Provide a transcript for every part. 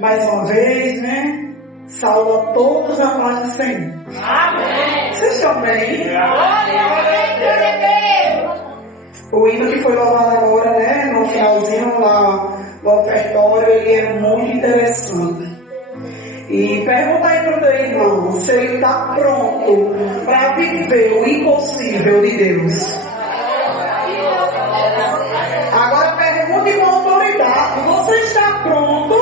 Mais uma vez, né? Saúde a todos na paz do Senhor. Amém. Vocês estão bem? O hino que foi louvado agora, né? No finalzinho lá, no ofertório, ele é muito interessante. E pergunta aí para o teu irmão se ele está pronto para viver o impossível de Deus. Agora pergunte com autoridade: você está pronto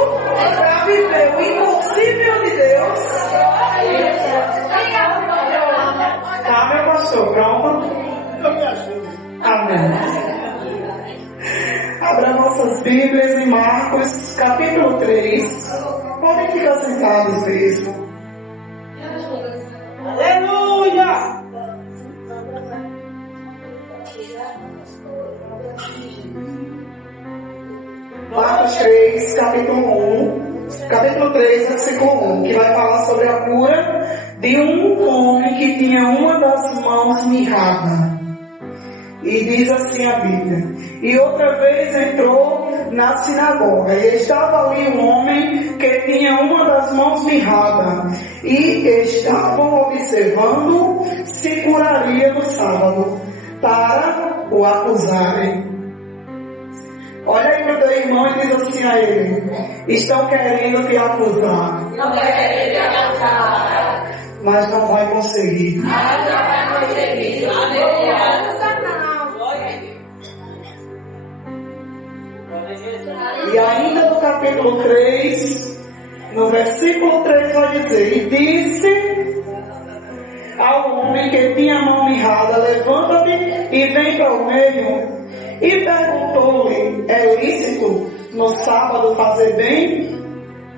para viver o impossível de Deus? Tá, meu pastor, pronto? Amém. Abra nossas Bíblias em Marcos, capítulo 3. Podem ficar sentados mesmo. Aleluia! Marcos 3, capítulo 3, versículo 1, que vai falar sobre a cura de um homem que tinha uma das mãos mirrada. E diz assim a Bíblia: e outra vez entrou na sinagoga, e estava ali um homem que tinha uma das mãos mirrada, e estavam observando se curaria no sábado, para o acusarem. Olha aí meu teu irmão e diz assim a ele: estão querendo te acusar, mas não vai conseguir. E ainda no capítulo 3, no versículo 3 vai dizer: e disse ao homem que tinha a mão mirrada: levanta-te e vem para o meio. E perguntou-lhe: é lícito no sábado fazer bem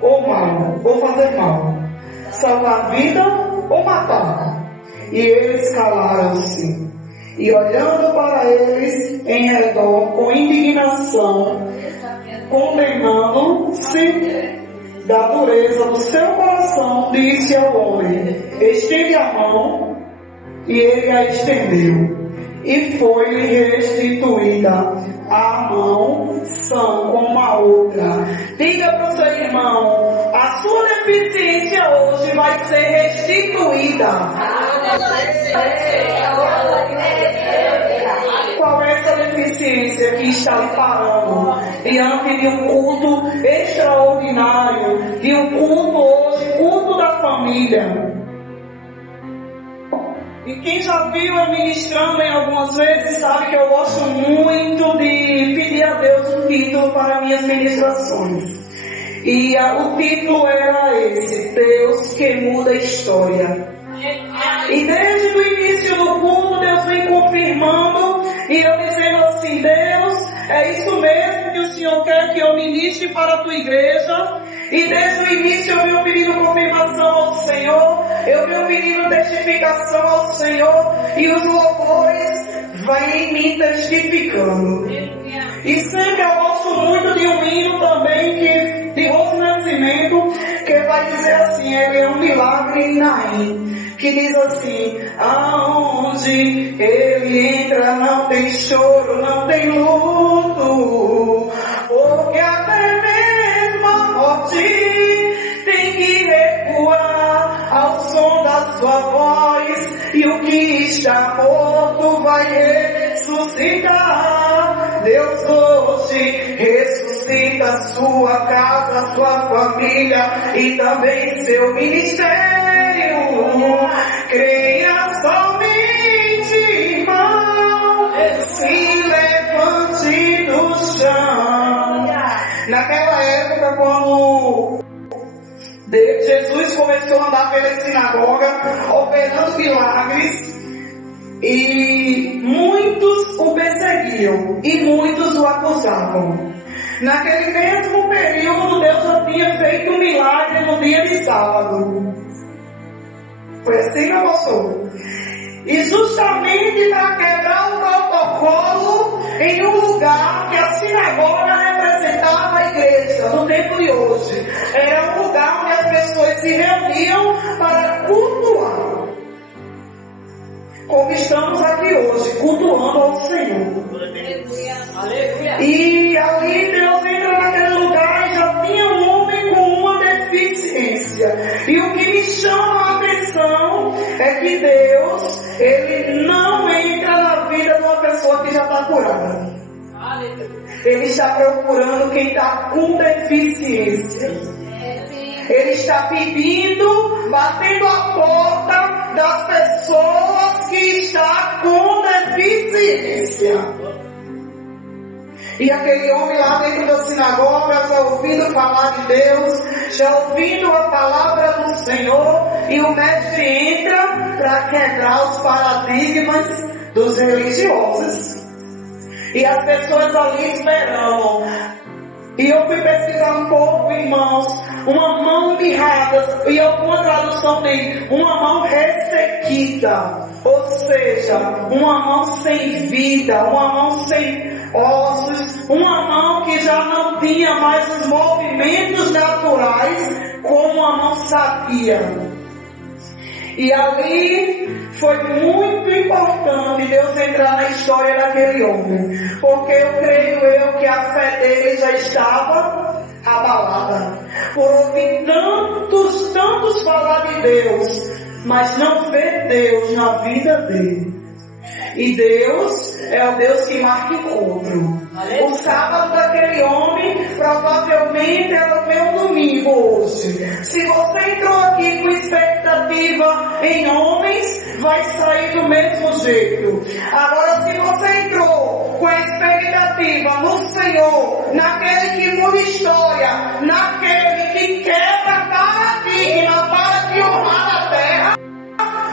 ou mal, ou fazer mal, salvar a vida ou matar? E eles calaram-se, e olhando para eles em redor com indignação, condenando-se da dureza do seu coração, disse ao homem: estende a mão. E ele a estendeu, e foi-lhe restituída a mão sã como a outra. Diga para o seu irmão: a sua deficiência hoje vai ser restituída. Qual é essa deficiência que está lhe parando diante de um culto extraordinário, de um culto hoje, culto da família? E quem já viu eu ministrando em algumas vezes sabe que eu gosto muito de pedir a Deus um título para minhas ministrações. E o título era esse: Deus que muda a história. E desde o início do culto Deus vem confirmando, e eu dizendo assim: Deus, é isso mesmo que o Senhor quer que eu ministre para a tua igreja. E desde o início eu venho pedindo confirmação ao Senhor, eu venho pedindo testificação ao Senhor, e os louvores vêm em mim testificando. E sempre eu gosto muito de um hino também de Rose Nascimento, que vai dizer assim: ele é um milagre em Naim, que diz assim: aonde ele entra não tem choro, não tem luto, porque até mesmo a morte tem que recuar ao som da sua voz, e o que está morto vai ressuscitar. Deus hoje ressuscita sua casa, sua família e também seu ministério. Creia somente, irmão, se levante do chão. Naquela época, quando Jesus começou a andar pela sinagoga, operando milagres, e muitos o perseguiam e muitos o acusavam. Naquele mesmo período, Deus já tinha feito um milagre no dia de sábado. Foi assim, meu pastor? E justamente para quebrar o protocolo em um lugar que a sinagoga representava a igreja no tempo de hoje. Era um lugar onde as pessoas se reuniam para cultuar. Como estamos aqui hoje, cultuando ao Senhor. E ali Deus entra naquele lugar e já tinha um homem com uma curada. Ele está procurando quem está com deficiência. Ele está pedindo, batendo a porta das pessoas que estão com deficiência. E aquele homem lá dentro da sinagoga, já ouvindo falar de Deus, já ouvindo a palavra do Senhor, e o mestre entra para quebrar os paradigmas dos religiosos. E as pessoas ali esperando. E eu fui pesquisar um pouco, irmãos, uma mão mirrada, e alguma tradução tem uma mão ressequida, ou seja, uma mão sem vida, uma mão sem ossos, uma mão que já não tinha mais os movimentos naturais como a mão sabia. E ali foi muito importante Deus entrar na história daquele homem, porque eu creio que a fé dele já estava abalada, por ouvir tantos falar de Deus, mas não ver Deus na vida dele. E Deus é o Deus que marca encontro. O sábado daquele homem provavelmente era o meu domingo hoje. Se você entrou aqui com expectativa em homens, vai sair do mesmo jeito. Agora, se você entrou com a expectativa no Senhor, naquele que muda história, naquele que quebra paradigma para te honrar na terra,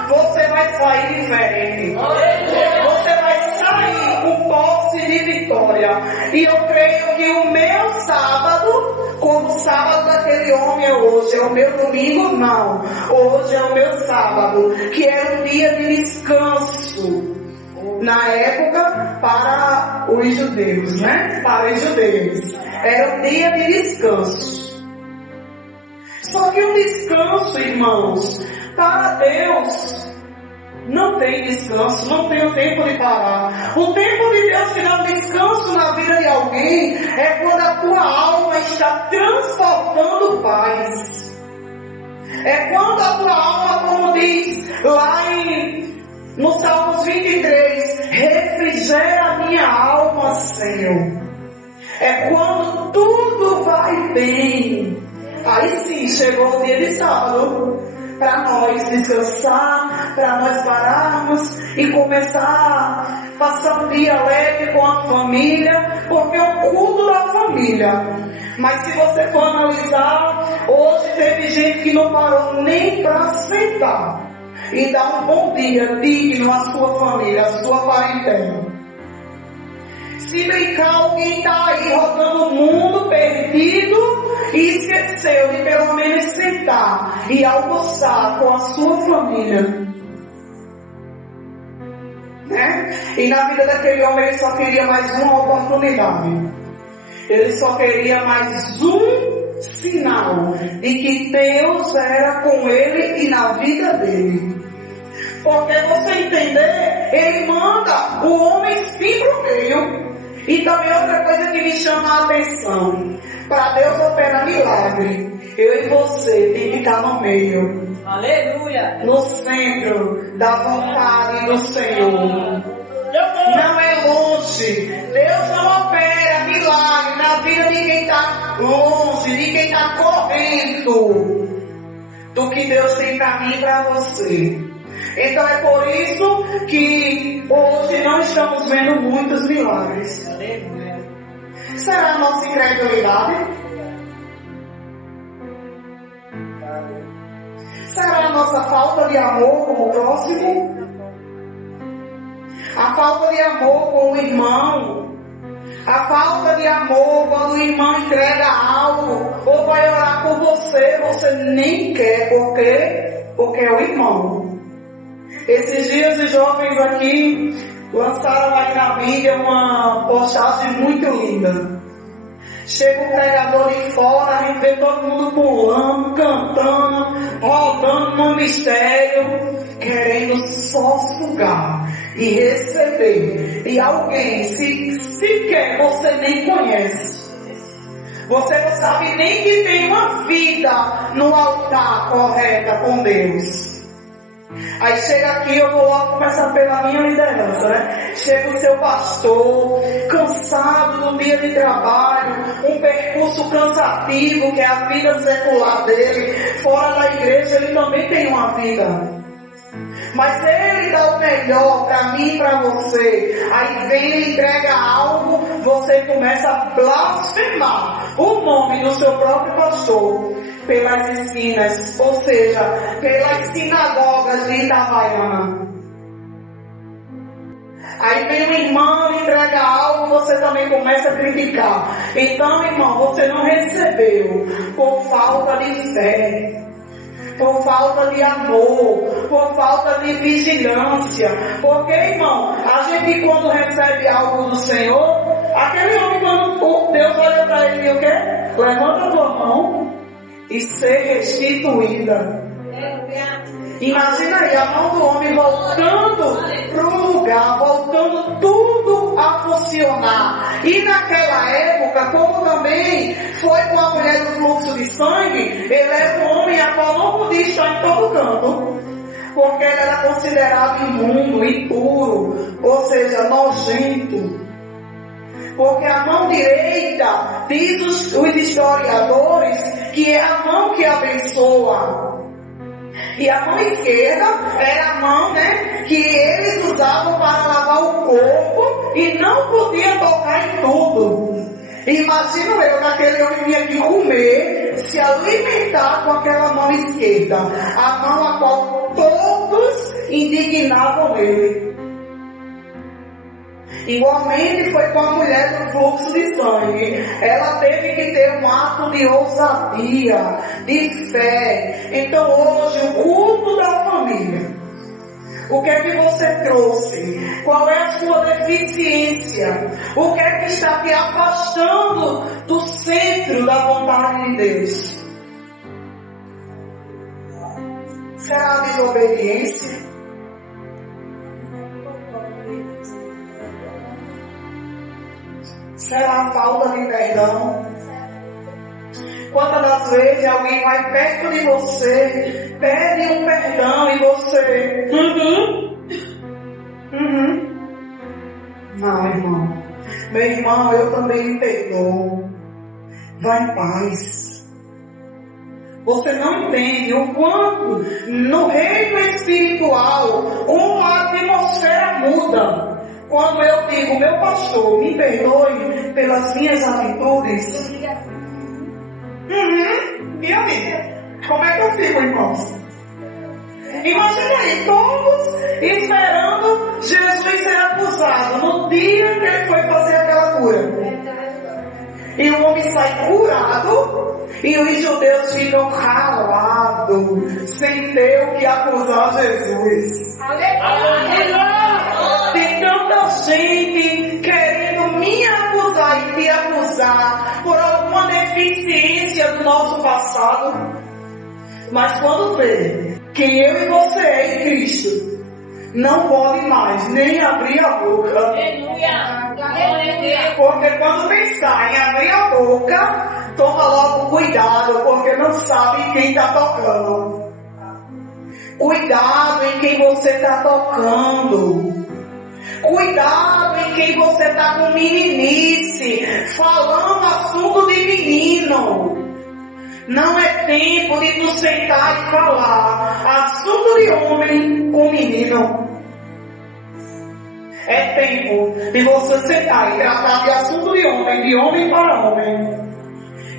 você vai sair diferente. Você vai sair com posse de vitória. E eu creio que o meu sábado, como o sábado daquele homem é hoje, é o meu domingo, não. Hoje é o meu sábado, que era um dia de descanso. Na época, para os judeus, né? Para os judeus. Era um dia de descanso. Só que o descanso, irmãos, para Deus não tem descanso, não tem o tempo de parar. O tempo de Deus que dá um descanso na vida de alguém é quando a tua alma está transportando paz. É quando a tua alma, como diz lá no Salmos 23, refrigera a minha alma, Senhor. É quando tudo vai bem. Aí sim, chegou o dia de sábado, para nós descansar, para nós pararmos e começar a passar um dia leve com a família, porque é o culto da família. Mas se você for analisar, hoje teve gente que não parou nem para sentar e dar um bom dia digno à sua família, à sua parentela. Se brincar, alguém está aí rodando o mundo perdido e esqueceu de pelo menos sentar e almoçar com a sua família. Né? E na vida daquele homem ele só queria mais uma oportunidade. Ele só queria mais um sinal de que Deus era com ele e na vida dele. Porque você entender, ele manda o homem vir para o meio. E também outra coisa que me chama a atenção, para Deus operar milagre, eu e você tem que estar no meio. Aleluia! No centro da vontade do Senhor. Não é longe. Deus não opera milagre na vida de quem está longe, de quem está correndo do que Deus tem para mim e para você. Então é por isso que hoje não estamos vendo muitos milagres. Será a nossa incredulidade? Será a nossa falta de amor com o próximo? A falta de amor com o irmão? A falta de amor quando o irmão entrega algo ou vai orar por você, você nem quer, porque é o irmão. Esses dias os jovens aqui lançaram aí na mídia uma postagem muito linda. Chega o pregador de fora, a gente vê todo mundo pulando, cantando, rodando no mistério, querendo só sugar e receber. E alguém, sequer você nem conhece. Você não sabe nem que tem uma vida no altar correta com Deus. Aí chega aqui, eu vou logo começar pela minha liderança, né? Chega o seu pastor, cansado do dia de trabalho, um percurso cansativo, que é a vida secular dele. Fora da igreja, ele também tem uma vida. Mas ele dá o melhor para mim e para você. Aí vem e entrega algo, você começa a blasfemar o nome do seu próprio pastor pelas esquinas, ou seja, pelas sinagogas de Itabaiana. Aí vem um irmão e entrega algo, você também começa a criticar. Então, irmão, você não recebeu por falta de fé, por falta de amor, por falta de vigilância. Porque, irmão, a gente quando recebe algo do Senhor, aquele homem, quando Deus olha para ele e o quê? Levanta a tua mão e ser restituída. Imagina aí a mão do homem voltando para o lugar, voltando tudo a funcionar. E naquela época, como também foi com a mulher do fluxo de sangue, ele era um homem a qual não podia estar em todo canto, porque ele era considerado imundo, impuro, ou seja, nojento. Porque a mão direita, diz os historiadores, que é a mão que abençoa. E a mão esquerda era a mão, né, que eles usavam para lavar o corpo e não podia tocar em tudo. Imagino eu, naquele homem vinha aqui comer, se alimentar com aquela mão esquerda, a mão a qual todos indignavam ele. Igualmente foi com a mulher do fluxo de sangue. Ela teve que ter um ato de ousadia, de fé. Então hoje o culto da família, o que é que você trouxe? Qual é a sua deficiência? O que é que está te afastando do centro da vontade de Deus? Será a desobediência? Será a falta de perdão? Quantas das vezes alguém vai perto de você, pede um perdão e você... Não, irmão. Meu irmão, eu também me perdoo. Vá em paz. Você não entende o quanto no reino espiritual como a atmosfera muda. Quando eu digo, meu pastor, me perdoe pelas minhas atitudes. E amiga, como é que eu fico, irmãos? Imagina aí, todos esperando Jesus ser acusado no dia que ele foi fazer aquela cura. E o homem sai curado e os judeus ficam calados, sem ter o que acusar Jesus. Aleluia! Tem tanta gente querendo me acusar e te acusar por alguma deficiência do nosso passado. Mas quando vê quem eu e você é em Cristo, não pode mais nem abrir a boca. Porque quando pensar em abrir a boca, toma logo cuidado, porque não sabe quem está tocando. Cuidado em quem você está tocando. Cuidado em quem você está com meninice, falando assunto de menino. Não é tempo de tu sentar e falar assunto de homem com menino. É tempo de você sentar e tratar de assunto de homem para homem.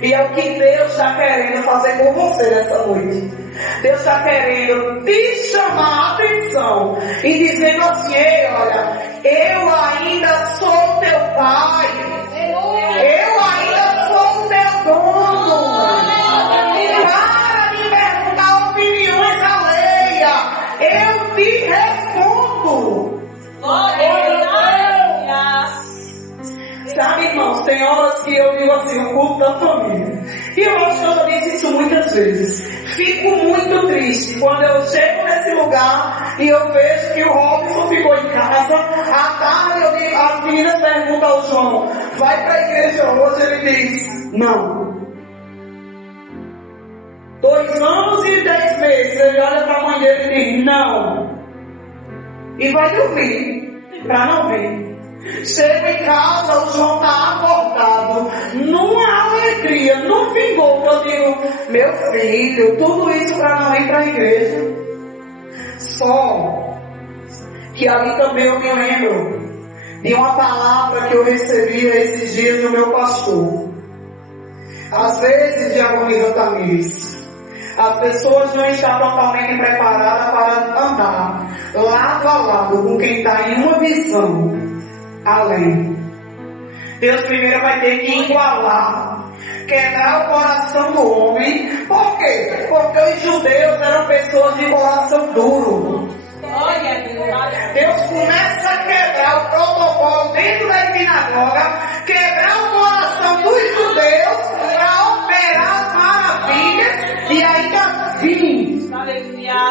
E é o que Deus está querendo fazer com você nessa noite. Deus está querendo te chamar a atenção e dizendo assim: ei, olha, eu ainda sou teu pai, eu ainda sou teu dono. Para de perguntar opiniões alheias, eu te respondo. Sabe, irmãos, tem horas que eu digo assim, o culto da família. E eu acho que eu já disse isso muitas vezes. Fico muito triste quando eu chego nesse lugar e eu vejo que o Robson ficou em casa. À tarde as meninas perguntam ao João, vai para a igreja hoje? Ele diz, não. 2 anos e 10 meses. vezes ele olha para a mãe dele e diz não. E vai dormir para não vir. Chega em casa, o João está acordado, numa alegria, num vingor, que eu digo, meu filho, tudo isso para não ir para a igreja. Só que ali também eu me lembro de uma palavra que eu recebi esses dias do meu pastor. Às vezes, Diagonisa Tamires, as pessoas não estão totalmente preparadas para andar lado a lado com quem está em uma visão além. Deus primeiro vai ter que igualar, quebrar o coração do homem. Por quê? Porque os judeus eram pessoas de coração duro. Deus começa a quebrar o protocolo dentro da sinagoga, quebrar o coração dos judeus para operar as maravilhas e ainda vir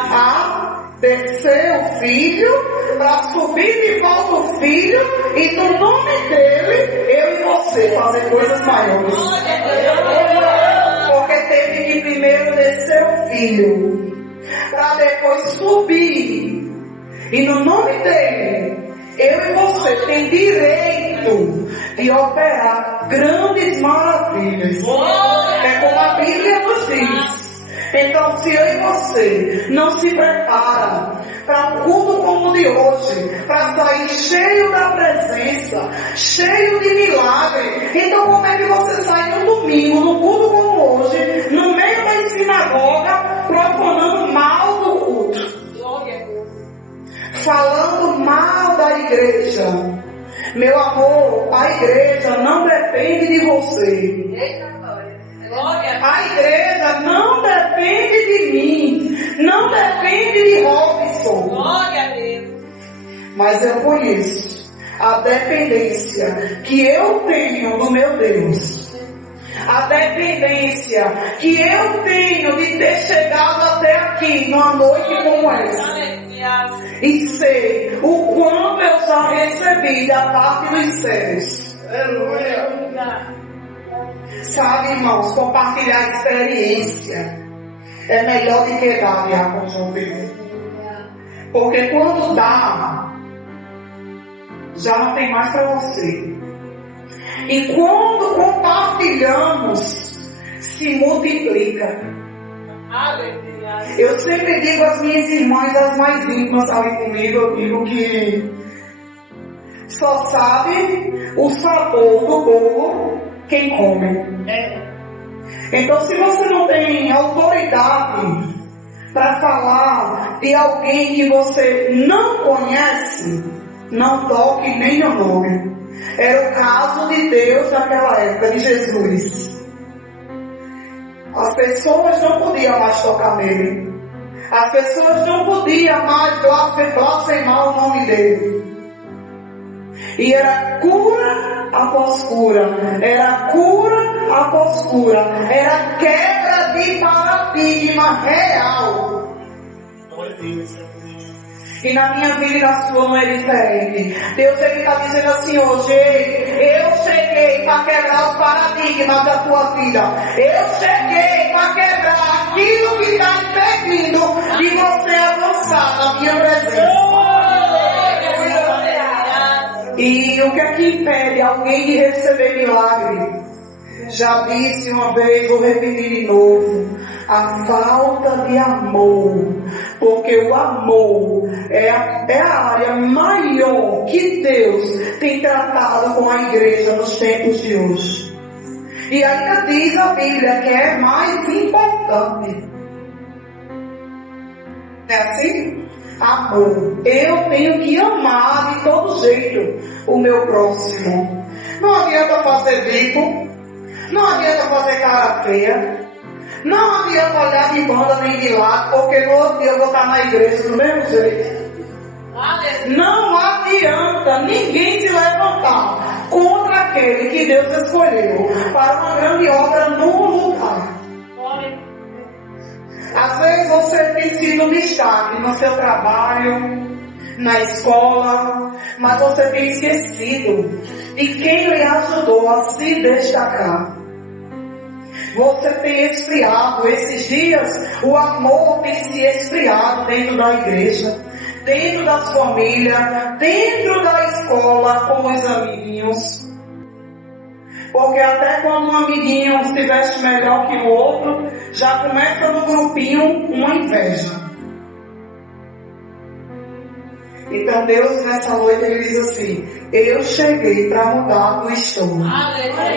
a descer o filho, para subir de volta o filho e no nome dele, eu e você fazer coisas maiores. Porque teve que primeiro descer o filho, para depois subir. E no nome dele, eu e você tem direito de operar grandes maravilhas. É como a Bíblia nos diz. Então, se eu e você não se prepara para um culto como o de hoje, para sair cheio da presença, cheio de milagre, então como é que você sai no domingo, no culto como hoje, no meio da sinagoga, profanando mal do culto? Falando mal da igreja. Meu amor, a igreja não depende de você. A igreja não depende de mim. Não depende de Robson. Mas eu conheço a dependência que eu tenho do meu Deus. A dependência que eu tenho de ter chegado até aqui numa noite como essa. E sei o quanto eu já recebi da parte dos céus. Sabe, irmãos, compartilhar experiência é melhor do que dar, Diácono João Pedro. Porque quando dá, já não tem mais para você. E quando compartilhamos, se multiplica. Eu sempre digo às minhas irmãs, as mais íntimas ali comigo, eu digo que só sabe o sabor do bolo quem come. Então, se você não tem autoridade para falar de alguém que você não conhece, não toque nem no nome. Era o caso de Deus naquela época, de Jesus. As pessoas não podiam mais tocar nele. As pessoas não podiam mais blasfemar o nome dele. E era cura após cura. Era cura após cura. Era quebra de paradigma real. E na minha vida e na sua não é diferente. Deus está dizendo assim hoje: eu cheguei para quebrar os paradigmas da tua vida. Eu cheguei para quebrar aquilo que está impedindo de você avançar na minha presença. E o que é que impede alguém de receber milagre? Já disse uma vez, vou repetir de novo: a falta de amor. Porque o amor é a área maior que Deus tem tratado com a igreja nos tempos de hoje. E ainda diz a Bíblia que é mais importante. Não é assim? Amor. Eu tenho que amar de todo jeito o meu próximo. Não adianta fazer bico. Não adianta fazer cara feia. Não adianta olhar de banda nem de lado, porque no outro dia eu vou estar na igreja do mesmo jeito. Não adianta ninguém se levantar contra aquele que Deus escolheu para uma grande obra no lugar. Às vezes você tem sido destaque no seu trabalho, na escola, mas você tem esquecido de quem lhe ajudou a se destacar. você tem esfriado. Esses dias, o amor tem se esfriado dentro da igreja, dentro das famílias, dentro da escola, com os amiguinhos. Porque até quando um amiguinho se veste melhor que o outro, já começa no grupinho uma inveja. Então Deus nessa noite ele diz assim: eu cheguei para mudar a tua história.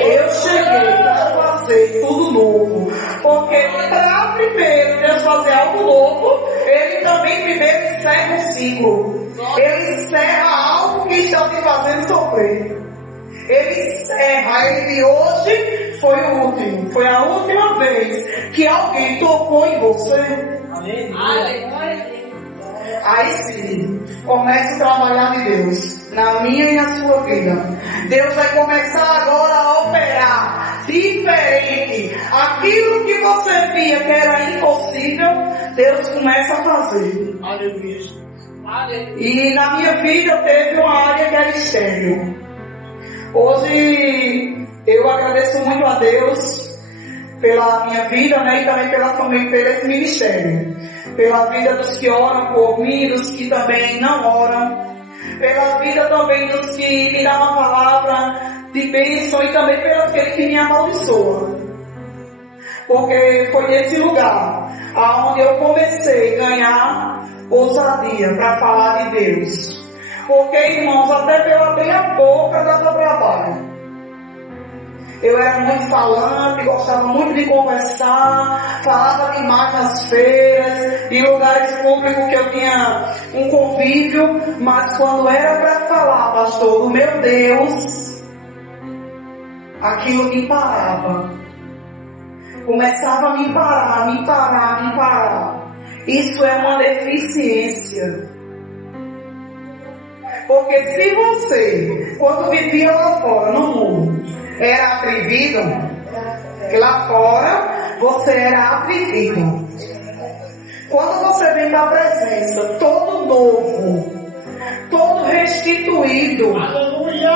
Eu cheguei para fazer tudo novo. Porque para primeiro Deus fazer algo novo, ele também primeiro encerra um ciclo. Ele encerra algo que está te fazendo sofrer. Ele encerra, ele de hoje foi o último. Foi a última vez que alguém tocou em você. Aleluia. Aí sim, comece a trabalhar de Deus na minha e na sua vida. Deus vai começar agora a operar diferente. Aquilo que você via que era impossível, Deus começa a fazer. Aleluia. E na minha vida teve uma área que era estéril. Hoje eu agradeço muito a Deus pela minha vida, né, e também pela família, pelo esse ministério. Pela vida dos que oram por mim, dos que também não oram. Pela vida também dos que me dão uma palavra de bênção e também pelos aqueles que me amaldiçoam. Porque foi nesse lugar onde eu comecei a ganhar ousadia para falar de Deus. Porque, irmãos, até para eu abrir a boca dava trabalho. Eu era muito falante, gostava muito de conversar, falava demais nas feiras, em lugares públicos que eu tinha um convívio, mas quando era para falar, pastor, do meu Deus, aquilo me parava. Começava a me parar. Isso é uma deficiência. Porque se você, quando vivia lá fora, no mundo, era atrevido, lá fora você era atrevido. Quando você vem da presença, todo novo, todo restituído, Aleluia.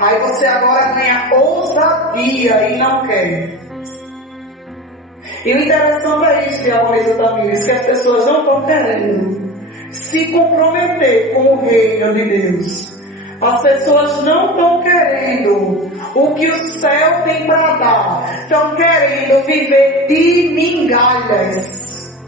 aí você agora ganha ousadia e não quer. E o interessante é isso, diaconisa Tamires, que as pessoas não estão querendo se comprometer com o reino de Deus. As pessoas não estão querendo o que o céu tem para dar. Estão querendo viver de migalhas.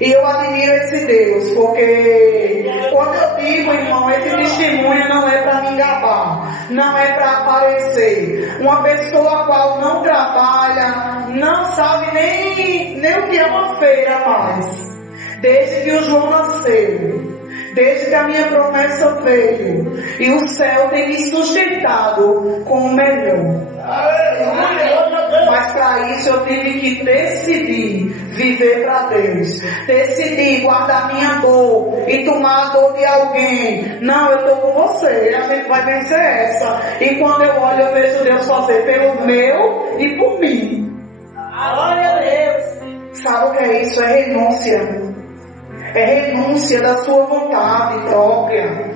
E eu admiro esse Deus, porque quando eu digo, irmão, esse testemunho não é para me gabar, não é para aparecer. Uma pessoa a qual não trabalha, não sabe nem o que é uma feira mais. Desde que o João nasceu, desde que a minha promessa veio, e o céu tem me sustentado com o melhor. Mas para isso eu tive que decidir viver para Deus, decidir guardar minha dor e tomar a dor de alguém. Não, eu estou com você, a gente vai vencer essa. E quando eu olho, eu vejo Deus fazer pelo meu e por mim. Glória a Deus. Sabe o que é isso? É renúncia. É renúncia da sua vontade própria.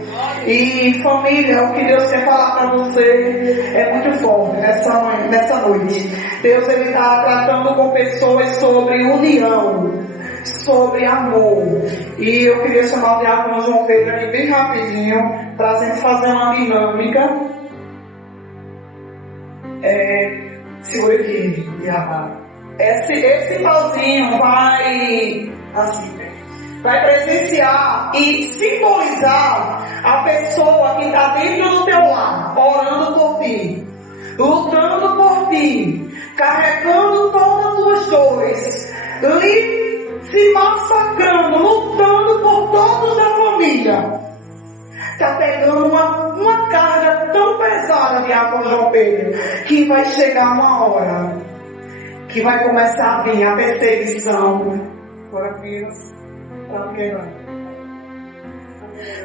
E família, o que Deus quer falar para você é muito forte nessa noite. Deus ele está tratando com pessoas sobre união, sobre amor. E eu queria chamar o diácono João Pedro aqui bem rapidinho para a gente fazer uma dinâmica. Segura aqui, diácono. Esse pauzinho vai assim. Vai presenciar e simbolizar a pessoa que está dentro do teu lar, orando por ti, lutando por ti, carregando todas as tuas dores, se massacrando, lutando por todos da família. Está pegando uma carga tão pesada, diácono João Pedro, que vai chegar uma hora que vai começar a vir a perseguição. Fora filhos.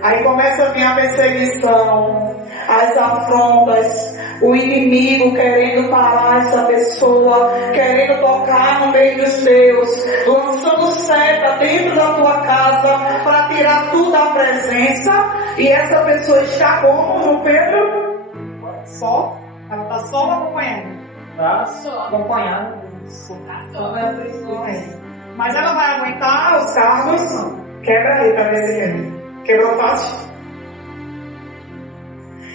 Aí começa a vir a perseguição, as afrontas, o inimigo querendo parar essa pessoa, querendo tocar no meio dos teus, lançando seta dentro da tua casa para tirar tudo da presença. E essa pessoa está como, João Pedro? Só, ela está só acompanhando. Pra acompanhar. Mas ela vai aguentar os cargos? Quebra aí pra ver se quebra. Quebrou fácil?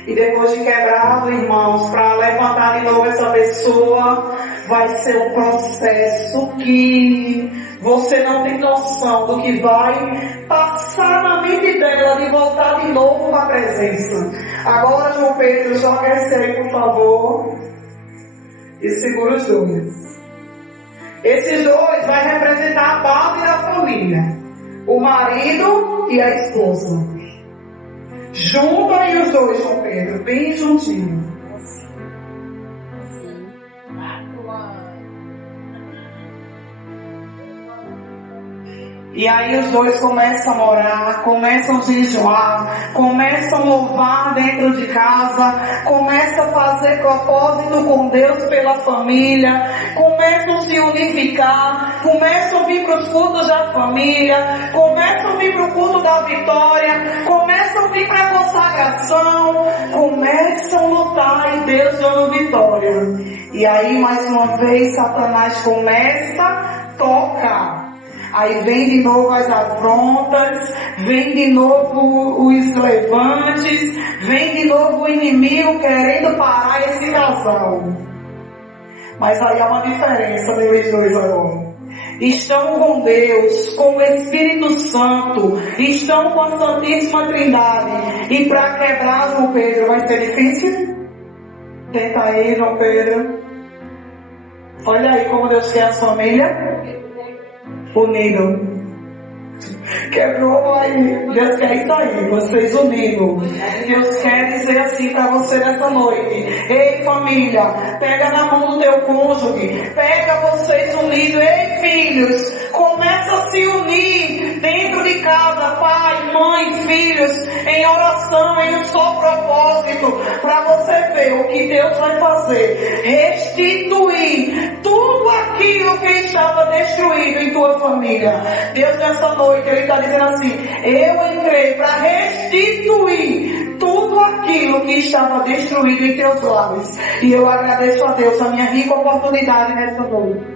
E depois de quebrado, irmãos, para levantar de novo essa pessoa, vai ser um processo que você não tem noção do que vai passar na mente dela de voltar de novo para a presença. Agora, João Pedro, joga esse aí, por favor. E segura os dois. Esses dois vai representar a base da família. O marido e a esposa. Junta aí os dois, João Pedro, bem juntinho. E aí os dois começam a orar, começam a jejuar, começam a louvar dentro de casa, começam a fazer propósito com Deus pela família, começam a se unificar, começam a vir para os cultos da família, começam a vir para o culto da vitória, começam a vir para a consagração, começam a lutar e Deus dando vitória. E aí mais uma vez Satanás começa a tocar. Aí vem de novo as afrontas, vem de novo os levantes, vem de novo o inimigo querendo parar esse casal. Mas aí há uma diferença neles dois agora. Estão com Deus, com o Espírito Santo, estão com a Santíssima Trindade. E para quebrar, João Pedro, vai ser difícil? Tenta aí, João Pedro. Olha aí como Deus quer a família. Unido. Quebrou aí. Deus quer isso aí, vocês unidos. Deus quer dizer assim para você nessa noite. Ei, família, pega na mão do teu cônjuge, pega vocês unidos. Ei, filhos, começa a se unir dentro de casa, pai, mãe, filhos, em oração, em um só propósito, para você ver o que Deus vai fazer. Restituir tudo aquilo que estava destruído em tua família. Deus nessa noite, Ele está dizendo assim: eu entrei para restituir tudo aquilo que estava destruído em teus lares. E eu agradeço a Deus a minha rica oportunidade nessa noite.